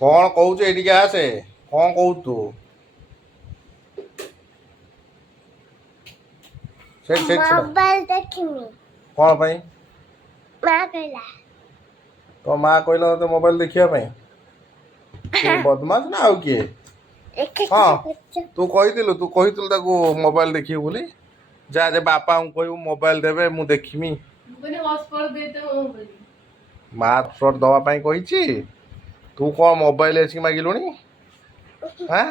कौन कौच एटिके आसे कौन कहू तू मोबाइल देखिमी कौन पाई मां कहला तो माँ कहला तो मोबाइल देखिया पाई तू बदमाश ना आउ किए हाँ तू कही ताको मोबाइल देखिए बोली जा जे बापा कहू मोबाइल देवे मु देखिमी माँ हॉटस्पॉट दवा पाई कही तू कौन मोबाइल आसिक मागिलुनी हाँ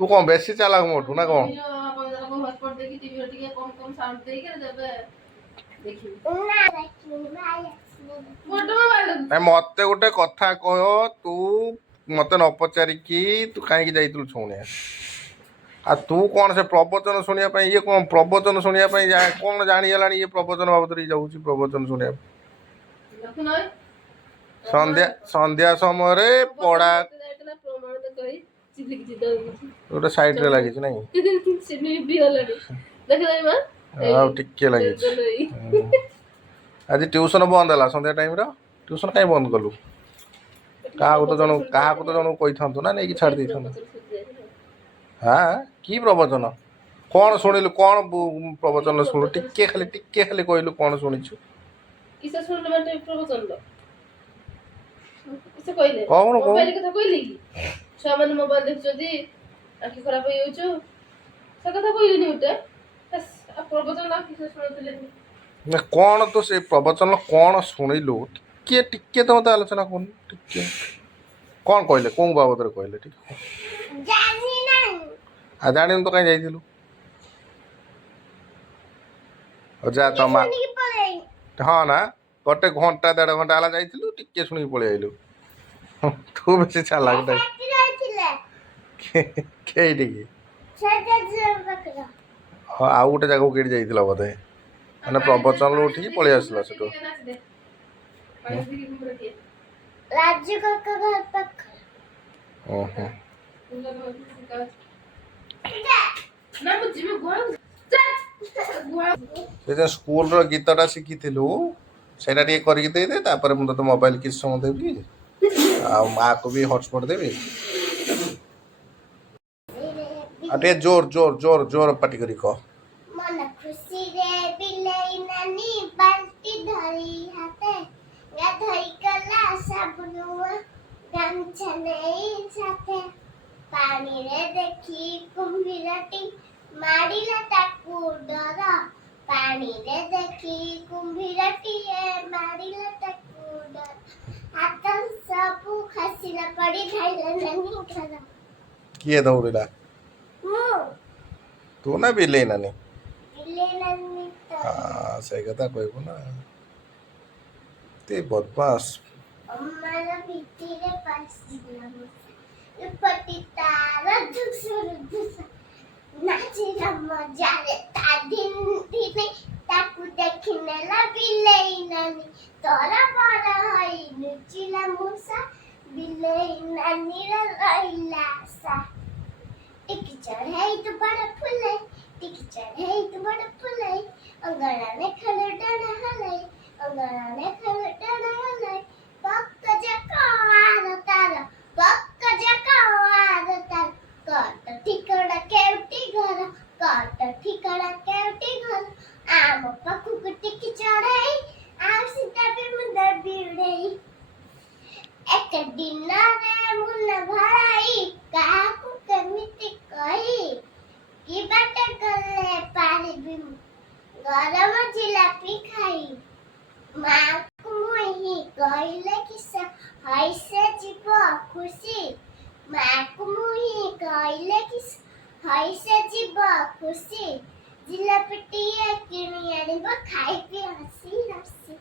तू कौन बेसी चालाक मोटू ना कौन मत गोटे कथा कह तू मत न पचारिकी तू कहीं जाइलु छुणे आ तू कौन से प्रवचन शुणा ये कौन प्रवचन शुणा कौन जानीगला ये प्रवचन बाबद जाऊँ प्रवचन शुणा संध्या संध्या समय पढ़ा गोटे सैड लगी टिके लगी आज ट्यूशन बंद है संध्या टाइम ट्यूशन कहीं बंद कलु क्या तो जन कही था ना नहीं छाड़ दे हाँ कि प्रवचन कौन शुणिलु कौन प्रवचन शुणु टिके खाली कहलु कौन शुणिचु कौन छुआ मैंने मोबाइल देखुଛନ୍ତି आखि खराब हो जाउछु से कथा कहलिनी उठे प्रवचन आखि से सुनतले ना कौन तो से प्रवचन कौन शुणिलु टिके टिके तो मत आलोचना कौन टिके कौन कहले कौन बाबद रे कहले ठीक जानी ना आ जानी तो कहीं जाइलु जा तो मा हाँ ना गोटे घंटा 1.5 घंटा आला जाइलु टिके सुनी पळे आइलु तू बेसी चालाक दे केटिकी हाँ आउ गोटे जगह केटी जाइथिला बोधे मैंने प्रवचन उठी पळि आसला सेटो राजू काका घर पाख ओहो ना मुझे में गोल से स्कूल रो गीतटा शिखिथिलु सेटा टिके करिक दे दे तापर मु तो मोबाइल किस समय देबी आ माँ को भी हॉटस्पॉट देबी अटे जोर जोर जोर जोर पाटी करी कह मन खुशी रे बिलाई नानी बाल्टी धरी हाथे गाधई कला साबुनुआ गामछा नहीं साथे पानी रे देखी कुंभीरटी मारिला ताकू डर पानी रे देखी कुंभीरटी मारिला ताकू डर हाथन सबू खसीला पड़ी धाइला नानी घर किए दौड़िला तू ना बिले नानी हाँ सही कथा कहबो ना ते बदमाश अम्माला भीतीरे पास दिला पटी तारा दुसुर नाची मजा रे ता दिन दिने ताकू देखिनेला बिलेई नानी तोरा बड़ा हई नुचिला मुसा बिलेई नानी रे रहिला सा टिकी चढ़े तो बड़ा फुले टिकी चढ़े तो बड़ा फुले अंगना में खड़े डना हले अंगना में खड़े डना हले पक्क जकार तारा पक्क जकार तारा काट ठिकड़ा केवटी घर काट ठिकड़ा केवटी घर आम पक्कू को टिकी चढ़े आम सीता पे मुंडा बिड़े एक दिन रे मुन्ना भराई काकू केमिति कही की बात करले पारी बिम गरम जिलापी खाई माँ को मोही कहले कि हाय से जीव खुशी माँ को मोही कहले कि हाय से जीव खुशी जिलापी किणी आनिब खाई पी हसी हसी